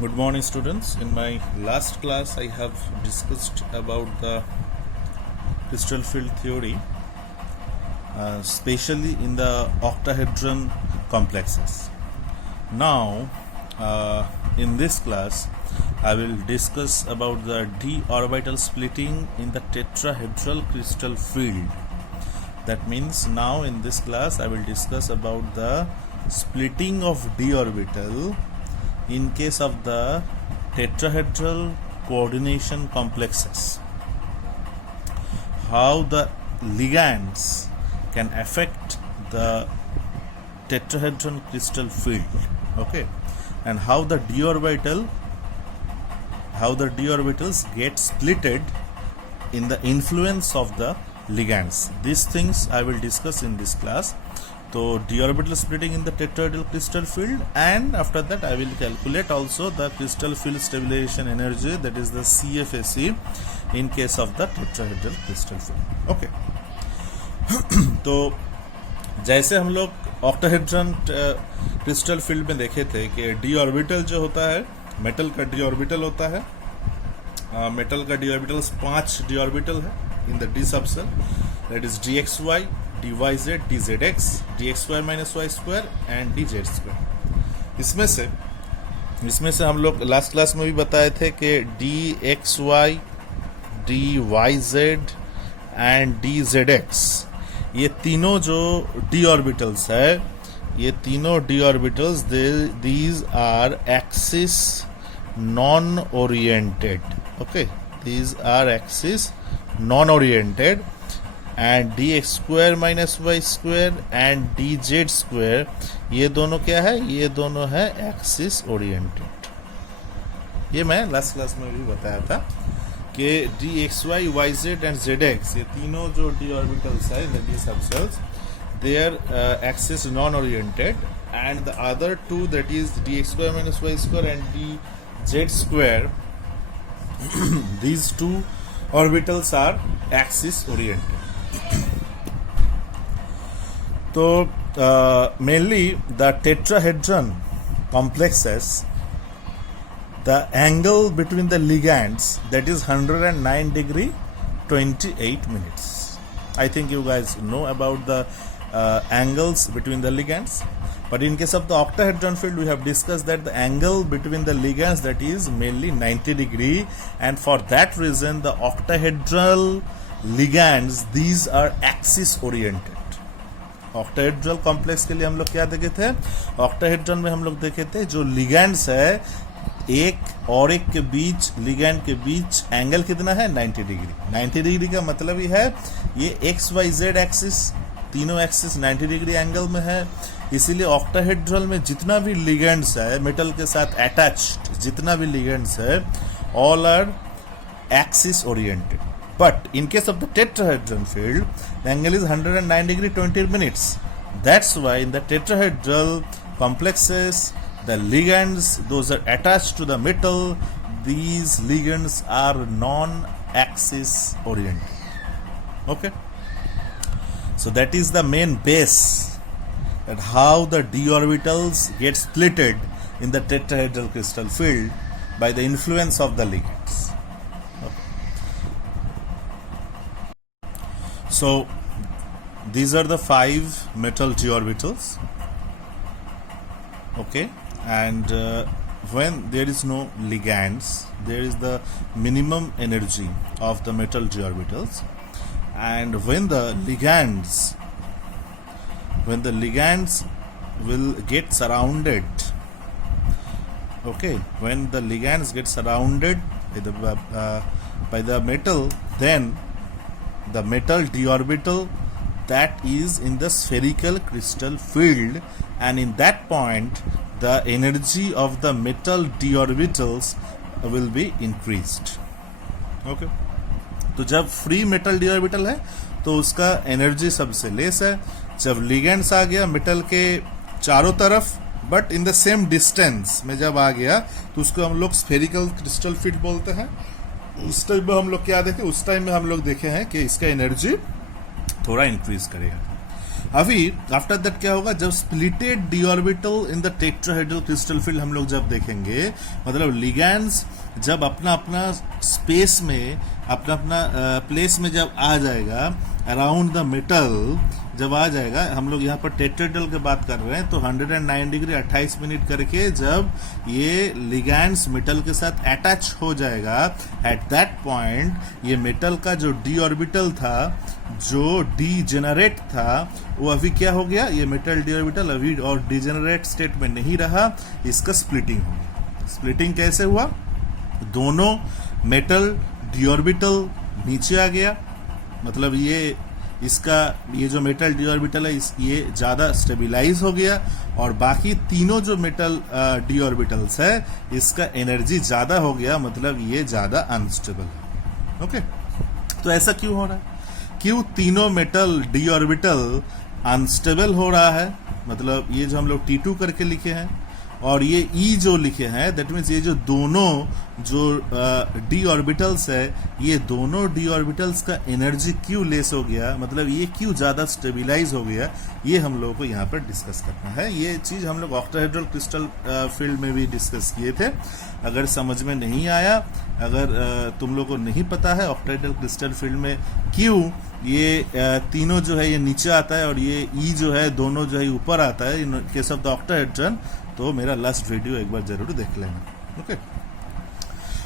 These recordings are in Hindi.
Good morning, students. In my last class, I have discussed about the crystal field theory, especially in the octahedron complexes. Now, in this class, I will discuss about the d orbital splitting in the tetrahedral crystal field. That means now in this class, I will discuss about the splitting of d orbital in case of the tetrahedral coordination complexes, how the ligands can affect the tetrahedron crystal field, okay, and how the d orbitals get splitted in the influence of the ligands. These things I will discuss in this class. So d orbital splitting in the tetrahedral crystal field, and after that I will calculate also the crystal field stabilization energy, that is the CFSE, in case of the tetrahedral crystal field. Okay. तो जैसे हम लोग ऑक्टाहेड्रन क्रिस्टल फील्ड में देखे थे कि डी ऑर्बिटल जो होता है, मेटल का डी ऑर्बिटल होता है, मेटल का डी ऑर्बिटल 5 डी ऑर्बिटल है in the D subshell, that is dxy, dyz, dzx, dx² - y² and dz². इसमें से हम लोग लास्ट क्लास में भी बताए थे कि dxy, dyz एंड dzx, ये तीनों जो डी ऑर्बिटल्स है, ये तीनों d orbitals these are axis non oriented. Okay, these are axis non oriented, and dx² - y² and dz², ये दोनों क्या है? ये दोनों है एक्सिस ओरिएंटेड. ये मैं लास्ट क्लास में भी बताया था कि dxy, yz एंड zx, ये तीनों जो डी ऑर्बिटल्स है in d subshells, they are axis non-oriented, and the other two, that is dx² - y² and dz², these two orbitals are axis oriented. So mainly the tetrahedron complexes, the angle between the ligands, that is 109 degree 28 minutes. I think you guys know about the angles between the ligands, but in case of the octahedron field, we have discussed that the angle between the ligands, that is mainly 90 degree, and for that reason the octahedral ligands, these are axis oriented. Octahedral complex के लिए हम लोग क्या देखे थे? ऑक्टाहेड्रन में हम लोग देखे थे जो लिगैंड्स है, एक और एक के बीच, लिगैंड के बीच एंगल कितना है? 90 डिग्री. 90 डिग्री का मतलब ही है ये एक्स वाई जेड एक्सिस, तीनों एक्सिस 90 डिग्री एंगल में है. इसीलिए ऑक्टाहेड्रल में जितना भी लिगैंड्स है, मेटल के साथ अटैच्ड जितना भी लिगैंड्स है, all are axis oriented. But in case of the tetrahedron field, the angle is 109 degree 20 minutes. That's why in the tetrahedral complexes, the ligands, those are attached to the metal, these ligands are non-axis oriented. Okay? So that is the main base, that how the d orbitals get splitted in the tetrahedral crystal field by the influence of the ligands. So these are the 5 metal d orbitals. Okay, and when there is no ligands, there is the minimum energy of the metal d orbitals, and when the ligands will get surrounded, okay, when the ligands get surrounded by the metal, then the metal d orbital that is in the spherical crystal field, and in that point the energy of the metal d orbitals will be increased. Okay, तो जब फ्री मेटल डी ऑर्बिटल है तो उसका एनर्जी सबसे लेस है. जब लिगेंड्स आ गया मेटल के चारों तरफ, but in the same distance में जब आ गया, तो उसको हम लोग स्फेरिकल क्रिस्टल फील्ड बोलते हैं. उस टाइम में हम लोग क्या देखे? उस टाइम में हम लोग देखे हैं कि इसका एनर्जी थोड़ा इंक्रीज करेगा. अभी आफ्टर दैट क्या होगा, जब splitted D orbital in the tetrahedral crystal field हम लोग जब देखेंगे, मतलब लिगैंड्स जब अपना अपना स्पेस में अपना अपना प्लेस में जब आ जाएगा, अराउंड द मेटल जब आ जाएगा, हम लोग यहाँ पर टेट्राहेड्रल की बात कर रहे हैं, तो 109 डिग्री 28 मिनट करके जब ये लिगैंड्स मेटल के साथ अटैच हो जाएगा, एट दैट पॉइंट ये मेटल का जो डी ऑर्बिटल था, जो डीजेनरेट था, वो अभी क्या हो गया, ये मेटल डी ऑर्बिटल अभी और डीजेनरेट स्टेट में नहीं रहा, इसका स्प्लिटिंग हो गया। स्प्लिटिंग कैसे हुआ, दोनों मेटल डी ऑर्बिटल नीचे आ गया, मतलब ये जो मेटल डी ऑर्बिटल है ये ज़्यादा स्टेबिलाईज हो गया, और बाकी तीनों जो मेटल डी ऑर्बिटल्स है इसका एनर्जी ज़्यादा हो गया, मतलब ये ज़्यादा अनस्टेबल है। ओके, तो ऐसा क्यों हो रहा है, क्यों तीनों मेटल डी ऑर्बिटल अनस्टेबल हो रहा है, मतलब ये जो हम लोग T2 करके लिखे हैं और ये E जो लिखे हैं, दैट मीन्स ये जो दोनों जो डी ऑर्बिटल्स है, ये दोनों डी ऑर्बिटल्स का एनर्जी क्यों लेस हो गया, मतलब ये क्यों ज़्यादा स्टेबिलाईज हो गया, ये हम लोगों को यहाँ पर डिस्कस करना है। ये चीज़ हम लोग ऑक्टाहेड्रल क्रिस्टल फील्ड में भी डिस्कस किए थे। अगर समझ में नहीं आया, अगर तुम लोग को नहीं पता है ऑक्टाहेड्रल क्रिस्टल फील्ड में क्यों ये तीनों जो है ये नीचे आता है और ये E जो है दोनों जो है ऊपर आता है इन केस ऑफ द ऑक्टाहेड्रन, तो मेरा लास्ट वीडियो एक बार जरूर देख लेना। ओके,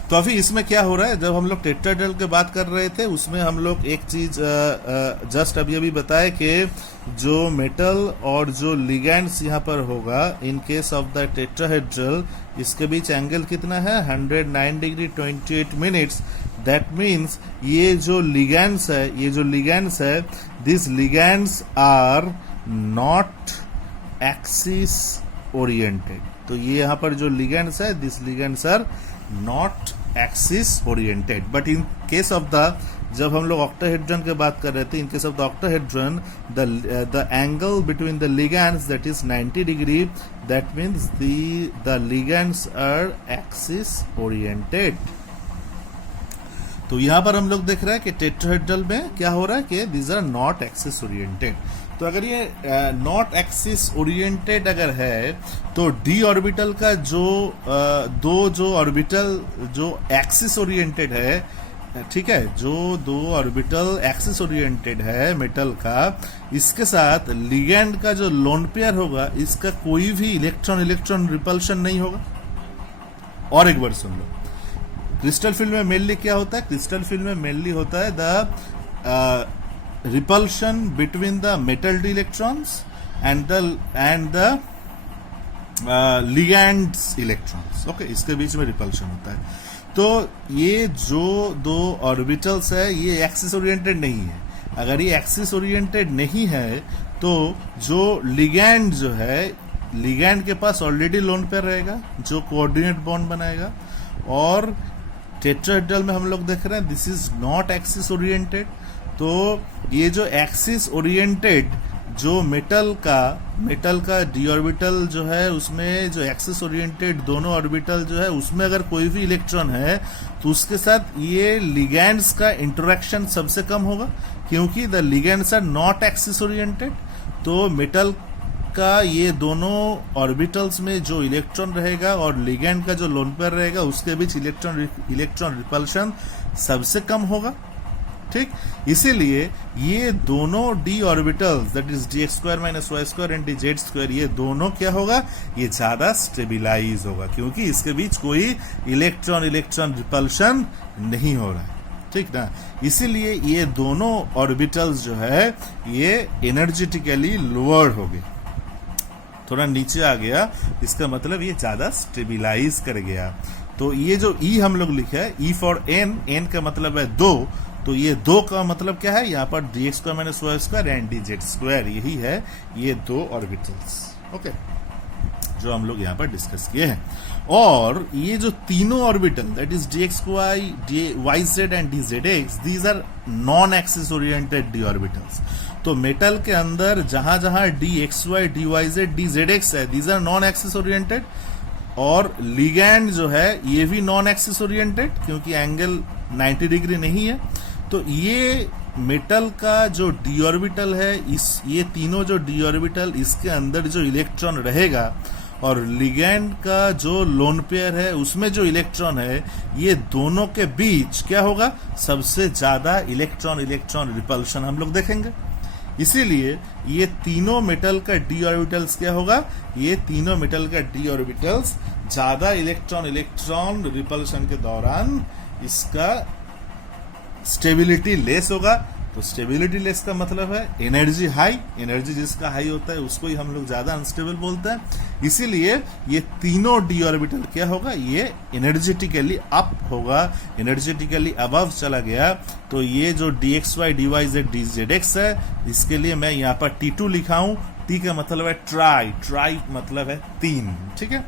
तो अभी इसमें क्या हो रहा है, जब हम लोग टेट्राहेड्रल की बात कर रहे थे उसमें हम लोग एक चीज जस्ट अभी बताए कि जो मेटल और जो लिगैंड्स यहाँ पर होगा इन केस ऑफ द टेट्राहेड्रल, इसके बीच एंगल कितना है, 109 डिग्री 28 मिनट्स। दैट मीन्स ये जो लिगैंड्स है, this ligands are not axis oriented. तो ये यहाँ पर जो लिगैंड्स है, this ligands are not axis oriented, but in case of the, जब हम लोग ऑक्टाहेड्रन की बात कर रहे थे, in case of the octahedron the angle between the ligands that is 90 degree, that means the ligands are axis oriented. तो यहाँ पर हम लोग देख रहे हैं कि टेट्राहेड्रल में क्या हो रहा है कि these are not axis oriented. तो अगर ये नॉट एक्सिस ओरिएंटेड अगर है, तो डी ऑर्बिटल का जो दो जो ऑर्बिटल जो एक्सिस ओरिएंटेड है, ठीक है, जो दो ऑर्बिटल एक्सिस ओरिएंटेड है मेटल का, इसके साथ लिगैंड का जो लोन पेयर होगा, इसका कोई भी इलेक्ट्रॉन रिपल्शन नहीं होगा। और एक बार सुन लो, क्रिस्टल फील्ड में मेनली क्या होता है, क्रिस्टल फील्ड में मेनली होता है the repulsion between the metal d electrons and the ligands electrons। Okay, इसके बीच में रिपल्शन होता है। तो ये जो दो ऑर्बिटल्स है ये एक्सिस ओरिएंटेड नहीं है। अगर ये एक्सिस ओरिएंटेड नहीं है तो जो लिगैंड जो है, लिगैंड के पास ऑलरेडी लोन पेयर रहेगा जो कोऑर्डिनेट बॉन्ड बनाएगा, और टेट्राहेड्रल में हम लोग देख रहे हैं this is not axis oriented. तो ये जो एक्सिस ओरिएंटेड जो मेटल का डी ऑर्बिटल जो है, उसमें जो एक्सिस ओरिएंटेड दोनों ऑर्बिटल जो है उसमें अगर कोई भी इलेक्ट्रॉन है तो उसके साथ ये लिगैंड्स का इंटरेक्शन सबसे कम होगा, क्योंकि the ligands are not axis oriented. तो मेटल का ये दोनों ऑर्बिटल्स में जो इलेक्ट्रॉन रहेगा और लिगैंड का जो लोन पेयर रहेगा उसके बीच इलेक्ट्रॉन रिपल्शन सबसे कम होगा, ठीक। इसीलिए ये दोनों D orbitals that is dx² - y² and dz², ये दोनों क्या होगा, ये ज्यादा स्टेबिलाईज होगा, क्योंकि इसके बीच कोई इलेक्ट्रॉन रिपल्शन नहीं हो रहा है, ठीक ना। इसीलिए ये दोनों ऑर्बिटल्स जो है ये एनर्जेटिकली लोअर हो गए, थोड़ा नीचे आ गया, इसका मतलब ये ज्यादा स्टेबिलाईज कर गया। तो ये जो E हम लोग लिखे है, E फॉर n का मतलब है 2, तो ये 2 का मतलब क्या है, यहाँ पर dx² - y² एंड dz², यही है ये दो ऑर्बिटल्स, ओके, जो हम लोग यहाँ पर डिस्कस किए हैं। और ये जो तीनों orbital that is dxy, dyz and dzx, these are non axis oriented d orbitals. तो मेटल के अंदर जहां जहां dxy, dyz, dzx है, these are non axis oriented. और लिगैंड जो है ये भी नॉन एक्सिस ओरिएंटेड, क्योंकि एंगल 90 डिग्री नहीं है। तो ये मेटल का जो डी ऑर्बिटल है, ये तीनों जो डी ऑर्बिटल, इसके अंदर जो इलेक्ट्रॉन रहेगा और लिगैंड का जो लोन पेयर है उसमें जो इलेक्ट्रॉन है, ये दोनों के बीच क्या होगा, सबसे ज्यादा इलेक्ट्रॉन रिपल्शन हम लोग देखेंगे। इसीलिए ये तीनों मेटल का डी ऑर्बिटल्स क्या होगा, ये तीनों मेटल का डी ऑर्बिटल्स ज्यादा इलेक्ट्रॉन रिपल्शन के दौरान इसका स्टेबिलिटी लेस होगा। तो स्टेबिलिटी लेस का मतलब है एनर्जी हाई, एनर्जी जिसका हाई होता है उसको ही हम लोग ज्यादा अनस्टेबल बोलते हैं। इसीलिए ये तीनों डी ऑर्बिटल क्या होगा, ये एनर्जेटिकली अप होगा, एनर्जेटिकली अबव चला गया। तो ये जो dxy dy z dzx है, इसके लिए मैं यहाँ पर T2 लिखा हूं। टी का मतलब है ट्राई मतलब है 3, ठीक है।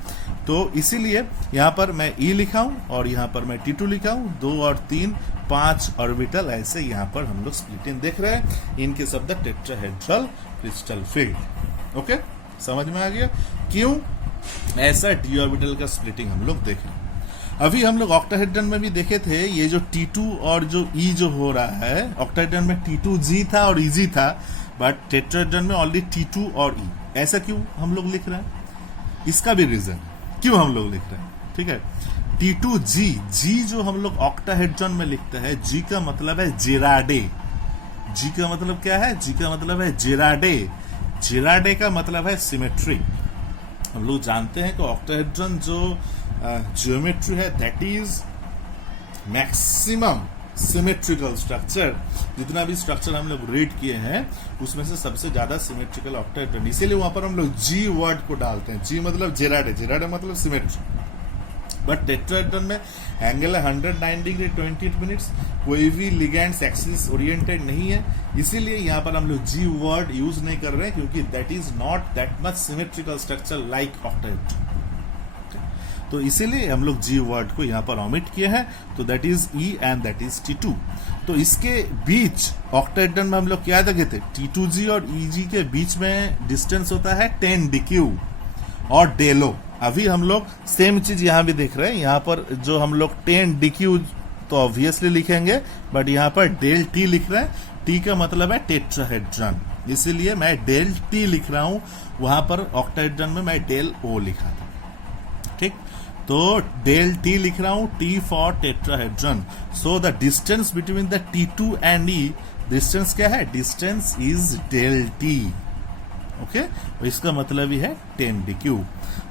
तो इसीलिए यहाँ पर मैं E लिखा हूं और यहाँ पर मैं T2 लिखा हूं। 2 और 3 5 ऑर्बिटल ऐसे यहाँ पर हम लोग स्प्लिटिंग देख रहे हैं। इनके शब्द टेट्राहेड्रल क्रिस्टल फील्ड। ओके, समझ में आ गया क्यों ऐसा डी ऑर्बिटल का स्प्लिटिंग हम लोग देखें। अभी हम लोग ऑक्टाहेड्रन में भी देखे थे, ये जो T2 और जो E जो हो रहा है, ऑक्टाहेड्रन में T2G था और EG था, बट टेट्राहेड्रन में ओनली T2 और E। ऐसा क्यों हम लोग लिख रहे हैं, इसका भी रीजन क्यों हम लोग लिख रहे हैं, ठीक है। T2G, G जो हम लोग ऑक्टाहेड्रन में लिखते हैं, G का मतलब है जेराडे। G का मतलब क्या है, G का मतलब है जेराडे। जेराडे का मतलब है सिमेट्री। हम लोग जानते हैं कि ऑक्टाहेड्रन जो ज्योमेट्री है, that is maximum symmetrical structure. जितना भी स्ट्रक्चर हम लोग रीड किए हैं उसमें से सबसे ज्यादा सिमेट्रिकल ऑक्टाहेड्रन, इसीलिए वहां पर हम लोग G वर्ड को डालते हैं। G मतलब जेराडे, जेराडे मतलब सिमेट्री। बट टेट्राहेड्रन में एंगल है 109 डिग्री 28 मिनट्स, कोई भी लिगैंड्स एक्सिस ओरिएंटेड नहीं है, इसीलिए यहाँ पर हम लोग G वर्ड यूज नहीं कर रहे हैं, क्योंकि that is not that much symmetrical structure like octahedron. तो इसीलिए हम लोग G वर्ड को यहाँ पर ओमिट किए हैं। तो that is E and that is T2। तो इसके बीच ऑक्टाहेड्रन में हम लोग क्या देखे थे, T2G और EG के बीच में डिस्टेंस होता है 10 DQ और डेलो। अभी हम लोग सेम चीज यहाँ भी देख रहे हैं। यहाँ पर जो हम लोग 10 DQ तो ऑब्वियसली लिखेंगे, बट यहाँ पर डेल T लिख रहे हैं। T का मतलब है टेट्राहेड्रन, इसीलिए मैं डेल T लिख रहा हूं। वहां पर ऑक्टाहेड्रन में मैं डेल O लिखा था, ठीक। तो डेल T लिख रहा हूं, T for tetrahedron. So the distance between the T2 and E, distance क्या है, distance is del T। Okay, इसका मतलब ही है 10 DQ।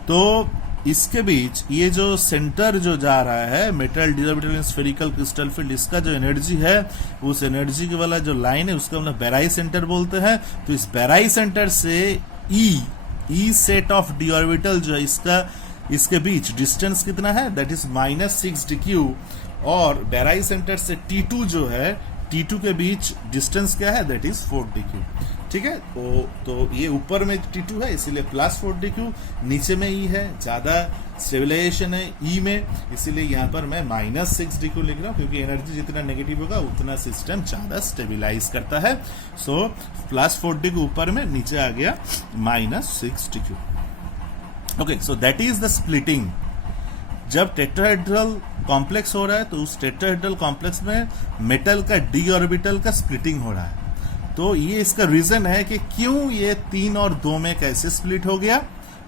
तो इसके बीच ये जो सेंटर जो जा रहा है, metal D orbital spherical crystal field, इसका जो एनर्जी है, उस एनर्जी के वाला जो लाइन है उसका मतलब बैराई सेंटर बोलते हैं। तो इस बैराई सेंटर से ई सेट ऑफ डी ऑर्बिटल जो है, इसके बीच डिस्टेंस कितना है, दैट इज -6 DQ। और बैराई सेंटर से T2 जो है, T2 के बीच डिस्टेंस क्या है, दैट इज 4 DQ, ठीक है। तो ये ऊपर में T2 है इसीलिए +4 DQ, नीचे में E है, ज्यादा स्टेबिलाईजेशन है E में, इसीलिए यहाँ पर मैं -6 DQ लिख रहा हूँ, क्योंकि एनर्जी जितना नेगेटिव होगा उतना सिस्टम ज्यादा स्टेबिलाईज करता है। सो +4 DQ ऊपर में, नीचे आ गया -6 DQ। Okay, so that is the splitting. जब टेट्राहेड्रल कॉम्प्लेक्स हो रहा है तो उस टेट्राहेड्रल कॉम्प्लेक्स में मेटल का डी ऑर्बिटल का स्प्लिटिंग हो रहा है। तो ये इसका रीजन है कि क्यों ये 3 और 2 में कैसे स्प्लिट हो गया,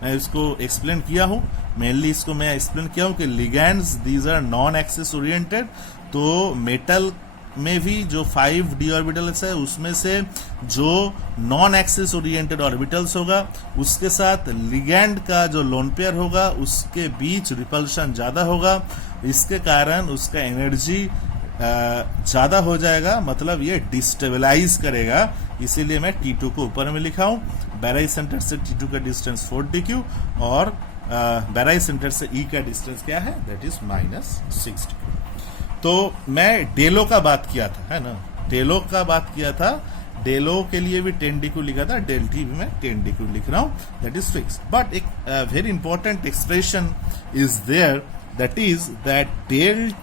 मैं इसको एक्सप्लेन किया हूं। मेनली इसको मैं एक्सप्लेन किया हूं कि ligands these are non axis oriented. तो मेटल में भी जो 5 डी ऑर्बिटल्स है उसमें से जो नॉन एक्सिस ओरिएंटेड ऑर्बिटल्स होगा उसके साथ लिगैंड का जो लोन पेयर होगा उसके बीच रिपल्शन ज्यादा होगा, इसके कारण उसका एनर्जी ज्यादा हो जाएगा, मतलब ये डिस्टेबलाइज करेगा। इसीलिए मैं T2 को ऊपर में लिखा हूं। बैराई सेंटर से T2 का डिस्टेंस 4 DQ और बैराई सेंटर से E का डिस्टेंस क्या है, दैट इज -6 DQ। तो मैं डेलो का बात किया था, है ना, डेलो का बात किया था। डेलो के लिए भी 10 DQ लिखा था, डेल T भी मैं 10 DQ लिख रहा हूं, दैट इज फिक्स। बट एक very important expression is there, that is that del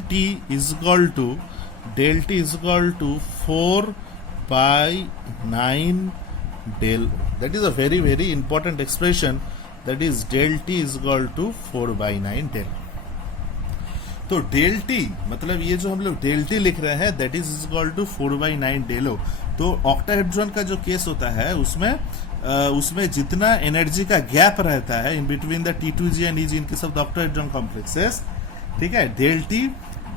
T is equal to 4/9 del O. That is a very, very important expression, that is del T is equal to 4/9 del O. तो डेल टी मतलब ये जो हम लोग डेल टी लिख रहे हैं that is equal to 4/9 del o. तो ऑक्टाहेड्रॉन का जो केस होता है उसमें जितना एनर्जी का गैप रहता है in between the T2G and EG in case of the octahedron complexes, ठीक है, del T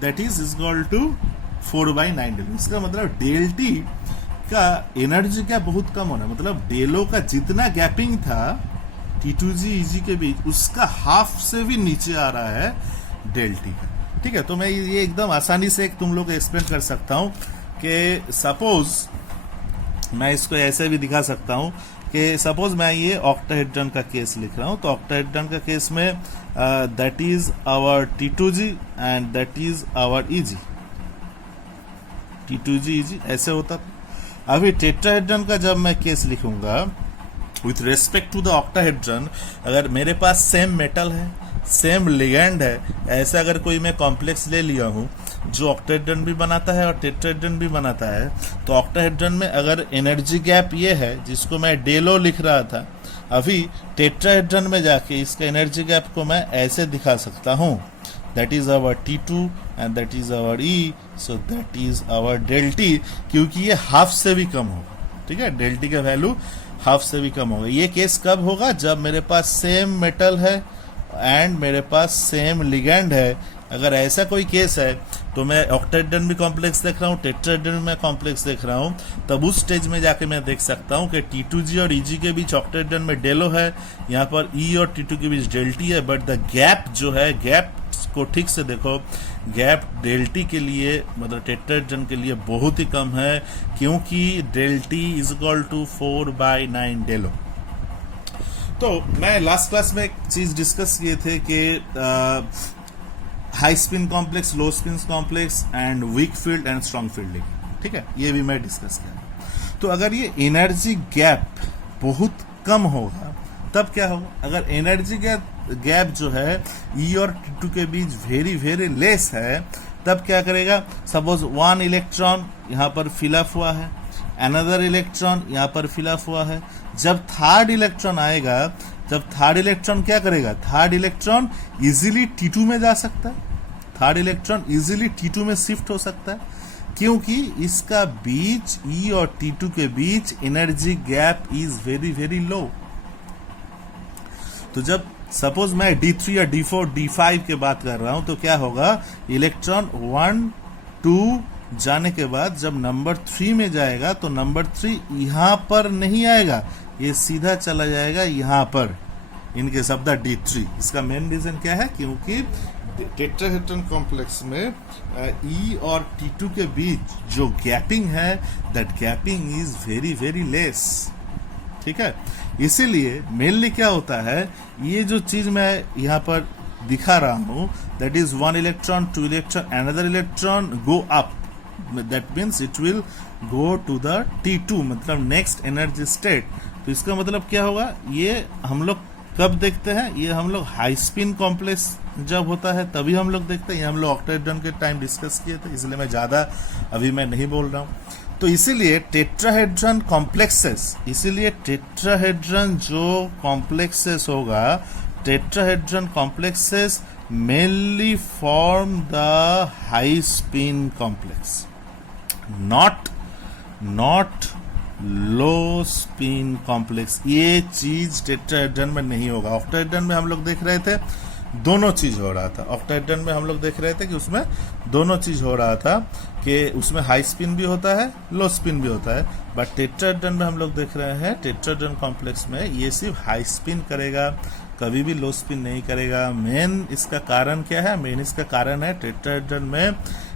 that is equal to 4/9 del o. इसका मतलब डेल टी का एनर्जी गैप बहुत कम होना, मतलब डेलो का जितना गैपिंग था T2G EG के बीच उसका हाफ से भी नीचे आ रहा है डेल टी का, ठीक है। तो मैं ये एकदम आसानी से तुम लोग एक्सप्लेन कर सकता हूं कि सपोज मैं इसको ऐसे भी दिखा सकता हूं कि सपोज मैं ये ऑक्टाहेड्रॉन का केस लिख रहा हूं, तो ऑक्टाहेड्रॉन का केस में that is our T2G and that is our EG, T2G EG ऐसे होता। अभी टेट्राहेड्रॉन का जब मैं केस लिखूंगा with respect to the octahedron, अगर मेरे पास सेम मेटल है, सेम लिगेंड है, ऐसा अगर कोई मैं कॉम्प्लेक्स ले लिया हूं जो ऑक्टाहेड्रॉन भी बनाता है और टेट्राहेड्रॉन भी बनाता है, तो ऑक्टाहेड्रॉन में अगर एनर्जी गैप ये है जिसको मैं डेलो लिख रहा था, अभी टेट्राहेड्रॉन में जाके इसका एनर्जी गैप को मैं ऐसे दिखा सकता हूं, that is our T2 and that is our E, so that is our del T, क्योंकि ये हाफ से भी कम होगा, ठीक है, डेल टी का वैल्यू हाफ से भी कम होगा। ये केस कब होगा? जब मेरे पास सेम मेटल है एंड मेरे पास सेम लिगेंड है। अगर ऐसा कोई केस है तो मैं ऑक्टाहेड्रॉन भी कॉम्प्लेक्स देख रहा हूँ, टेट्राहेड्रॉन में कॉम्प्लेक्स देख रहा हूँ, तब उस स्टेज में जाके मैं देख सकता हूँ कि T2G और EG के बीच ऑक्टाहेड्रॉन में डेलो है, यहाँ पर E और T2 के बीच डेल टी है, बट द गैप जो है, गैप को ठीक से देखो, गैप डेल टी के लिए मतलब टेट्राहेड्रॉन के लिए बहुत ही कम है, क्योंकि del T is equal to 4/9 del o. तो मैं लास्ट क्लास में एक चीज डिस्कस किए थे कि high spin complex, low spin complex and weak field and strong field, ठीक है, ये भी मैं डिस्कस किया। तो अगर ये एनर्जी गैप बहुत कम होगा तब क्या होगा? अगर एनर्जी गैप जो है E और T2 के बीच वेरी वेरी लेस है, तब क्या करेगा? सपोज 1 इलेक्ट्रॉन यहाँ पर फिलअप हुआ है, अनदर इलेक्ट्रॉन यहाँ पर फिलअप हुआ है, जब थर्ड इलेक्ट्रॉन आएगा, जब थर्ड इलेक्ट्रॉन क्या करेगा? थर्ड इलेक्ट्रॉन इजीली T2 में जा सकता है, थर्ड इलेक्ट्रॉन इजीली T2 में शिफ्ट हो सकता है, क्योंकि इसका बीच E और T2 के बीच energy gap is very very low. तो जब सपोज मैं D3 या D4 D5 के बात कर रहा हूं, तो क्या होगा? इलेक्ट्रॉन 1 2 जाने के बाद जब नंबर 3 में जाएगा तो नंबर 3 यहां पर नहीं आएगा, ये सीधा चला जाएगा यहां पर, इनके शब्द D3। इसका मेन रीजन क्या है? क्योंकि टेट्राहेड्रॉन कॉम्प्लेक्स में E और T2 के बीच जो गैपिंग है, that gapping is very very less, ठीक है। इसीलिए मेनली क्या होता है, ये जो चीज मैं यहाँ पर दिखा रहा हूं, that is 1 electron, 2 electron, another electron go up, that means it will go to the T2, मतलब नेक्स्ट एनर्जी स्टेट। तो इसका मतलब क्या होगा? ये हम लोग कब देखते हैं? ये हम लोग हाई स्पिन कॉम्प्लेक्स जब होता है तभी हम लोग देखते हैं। ये हम लोग ऑक्टाहेड्रॉन के टाइम डिस्कस किए थे, इसलिए मैं ज्यादा अभी मैं नहीं बोल रहा हूँ। तो इसीलिए टेट्राहेड्रॉन कॉम्प्लेक्सेस, इसीलिए टेट्राहेड्रॉन जो कॉम्प्लेक्सेस होगा, tetrahedron complexes mainly form the high spin complex, not low spin complex. ये चीज टेट्राहेड्रॉन में नहीं होगा। ऑक्टाहेड्रॉन में हम लोग देख रहे थे दोनों चीज हो रहा था, ऑक्टाहेड्रॉन में हम लोग देख रहे थे कि उसमें दोनों चीज हो रहा था, कि उसमें हाई स्पिन भी होता है, लो स्पिन भी होता है, बट टेट्राहेड्रॉन में हम लोग देख रहे हैं, टेट्राहेड्रॉन कॉम्प्लेक्स में ये सिर्फ हाई स्पिन करेगा, कभी भी लो स्पिन नहीं करेगा। मेन इसका कारण क्या है? मेन इसका कारण है टेट्राहेड्रॉन में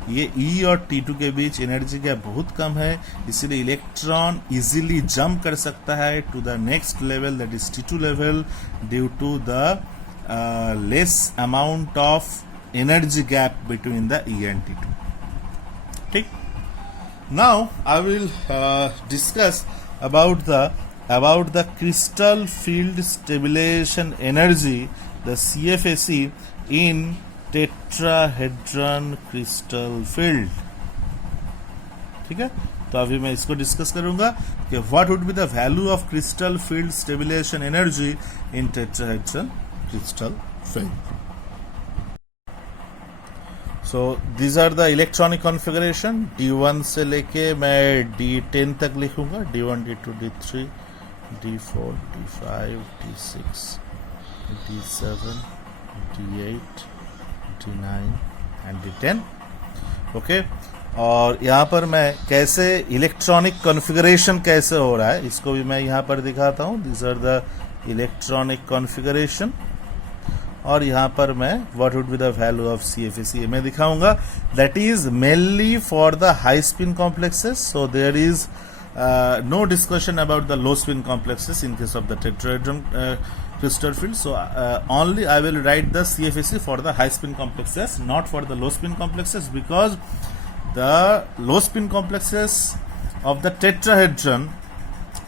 ये E और T2 के बीच एनर्जी गैप बहुत कम है, इसलिए इलेक्ट्रॉन इजीली जंप कर सकता है to the next level, that is T2 level, due to the less amount of energy gap between the E and T2. ठीक? Now I will discuss about the crystal field stabilization energy, the CFSE, in tetrahedron crystal field. ठीक है? तो अभी मैं इसको डिस्कस करूंगा कि what would be the value of crystal field stabilization energy in tetrahedron crystal field. So these are the electronic configuration. D1 से लेके मैं D10 तक लिखूंगा, D1, D2, D3, D4, D5, D6, D7, D8, D9 and D10। Okay, और यहाँ पर मैं कैसे इलेक्ट्रॉनिक कॉन्फ़िगरेशन कैसे हो रहा है इसको भी मैं यहाँ पर दिखाता हूँ। This are the electronic configuration, और यहाँ पर मैं what would be the value of CFEC मैं दिखाऊंगा। That is mainly for the high spin complexes, so there is no discussion about the low spin complexes in case of the tetrahedron crystal field. So only I will write the CFEC for the high spin complexes, not for the low spin complexes, because the low spin complexes of the tetrahedron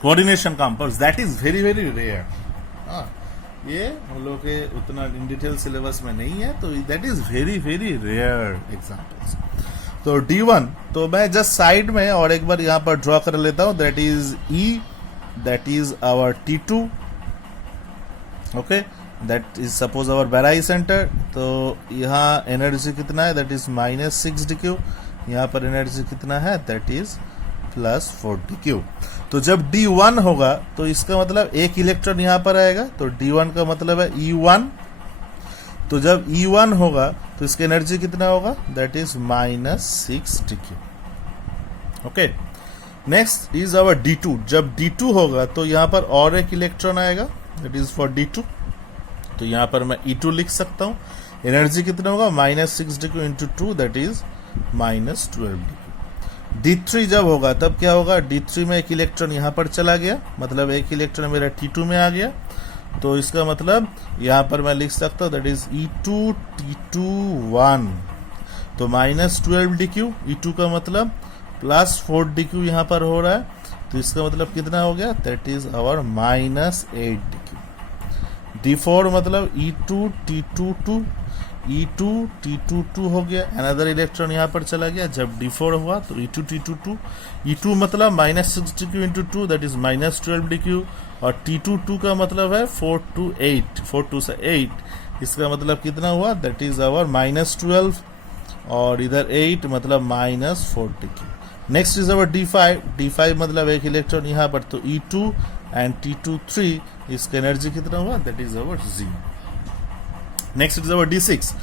coordination compounds, that is very very rare. ये हम लोग के उतना इन डिटेल सिलेबस में नहीं है, तो that is very very rare examples. तो D1 तो मैं जस्ट साइड में और एक बार यहाँ पर ड्रॉ कर लेता हूँ। That is E, that is our T2। Okay, that is suppose our barycentre. तो यहाँ एनर्जी कितना है, दैट इज -6dq। यहाँ पर एनर्जी कितना है, दैट इज +4dq। तो जब D1 होगा तो इसका मतलब एक इलेक्ट्रॉन यहाँ पर आएगा, तो D1 का मतलब है E1। तो जब E1 होगा तो इसकी एनर्जी कितना होगा, that is -6dq। Okay, next is our D2। जब D2 होगा तो यहाँ पर और एक इलेक्ट्रॉन आएगा, दैट इज फॉर D2। तो यहाँ पर मैं E2 लिख सकता हूँ। एनर्जी कितना होगा, -6dq into 2, that is -12dq। D3 जब होगा तब क्या होगा, D3 में एक इलेक्ट्रॉन यहाँ पर चला गया, मतलब एक इलेक्ट्रॉन मेरा T2 में आ गया। तो इसका मतलब यहाँ पर मैं लिख सकता हूँ, दैट इज E2 T2 1। तो -12dq, E2 का मतलब +4dq यहाँ पर हो रहा है। तो इसका मतलब कितना हो गया, that is our -8dq। D4 मतलब E2 T2 2, E2 T2 2 हो गया, अनदर इलेक्ट्रॉन यहाँ पर चला गया। जब D4 हुआ तो E2 T2 2, E2 मतलब -6dq into 2, that is -12dq। और T2 2 का मतलब है 4 to 8, 4 to 8। इसका मतलब कितना हुआ, दैट इज आवर -12, और इधर 8 मतलब -4dq। Next is our D5। D5 मतलब एक इलेक्ट्रॉन यहाँ पर, तो E2 एंड T2 3, इसका एनर्जी कितना हुआ, that is our 0। Next is our D6।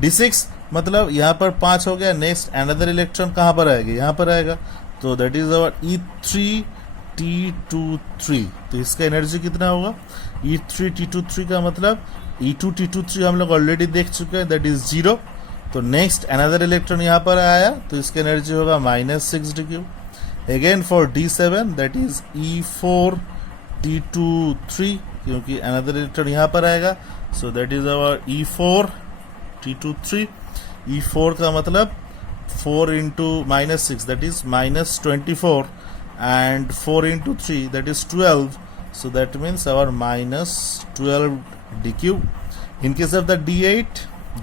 D6 मतलब यहाँ पर 5 हो गया। नेक्स्ट अनदर इलेक्ट्रॉन कहाँ पर आएगा, यहाँ पर आएगा, तो that is our E3 T2 3। तो इसका एनर्जी कितना होगा, E3 T2 3 का मतलब E2 T2 3 हम लोग ऑलरेडी देख चुके हैं, दैट इज 0। तो नेक्स्ट अनदर इलेक्ट्रॉन यहाँ पर आया, तो इसकी एनर्जी होगा -6dq। Again for D7 that is E4 T2 3, क्योंकि अनदर इलेक्ट्रॉन यहाँ पर आएगा, सो that is our E4 T2 3। E4 का मतलब 4 into -6, that is -24, and 4 into 3, that is 12, so that means our -12dq। In case of the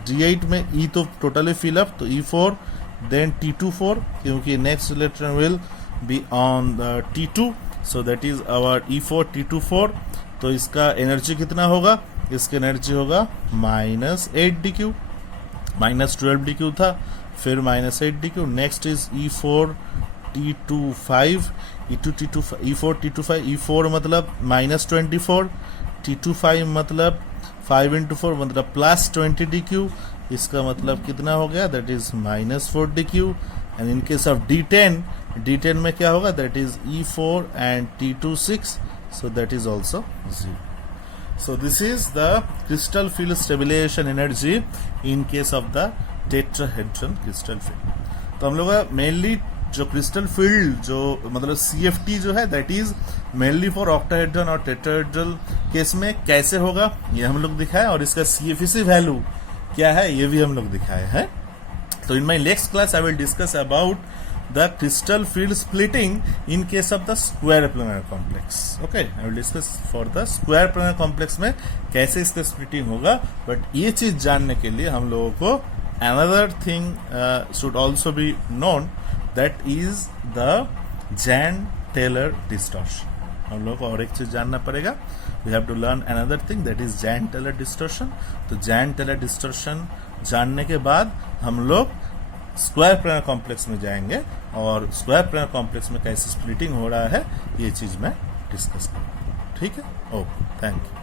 D8 में E तो टोटली फिल अप, तो E4 देन T2 4, क्योंकि next electron will be on the T2, so that is our E4 T2 4। तो इसका एनर्जी कितना होगा, इसकी एनर्जी होगा -8dq, -12dq था, फिर -8dq। Next is E4 T2 5, E4 T2 5, E4 मतलब -24, T2 5 मतलब 5 इंटू 4 मतलब +20dq। इसका मतलब कितना हो गया, that is -4dq। And in case of D10 में क्या होगा, that is E4 and T2 6, so that is also 0. So this is the crystal field stabilization energy in case of the tetrahedron crystal field. तो हम लोग मेनली जो क्रिस्टल फील्ड जो मतलब CFT जो है, that is mainly for octahedron और टेट्राहेड्रल केस में कैसे होगा ये हम लोग दिखाए, और इसका CFEC वैल्यू क्या है ये भी हम लोग दिखाए हैं। तो in my next class I will discuss about the crystal field splitting in case of the square planar complex. Okay, I will discuss for the square planar complex में कैसे इसका splitting होगा। बट ये चीज जानने के लिए हम लोगों को another thing should also be known, that is the Jahn-Taylor distortion. हम लोगों को और एक चीज जानना पड़ेगा, we have to learn another thing, that is Jahn-Taylor distortion. तो Jahn-Taylor distortion जानने के बाद हम लोग स्क्वायर प्लानर कॉम्प्लेक्स में जाएंगे और स्क्वायर प्लानर कॉम्प्लेक्स में कैसे स्प्लिटिंग हो रहा है ये चीज मैं डिस्कस करूंगा। ठीक है, ओके, थैंक यू।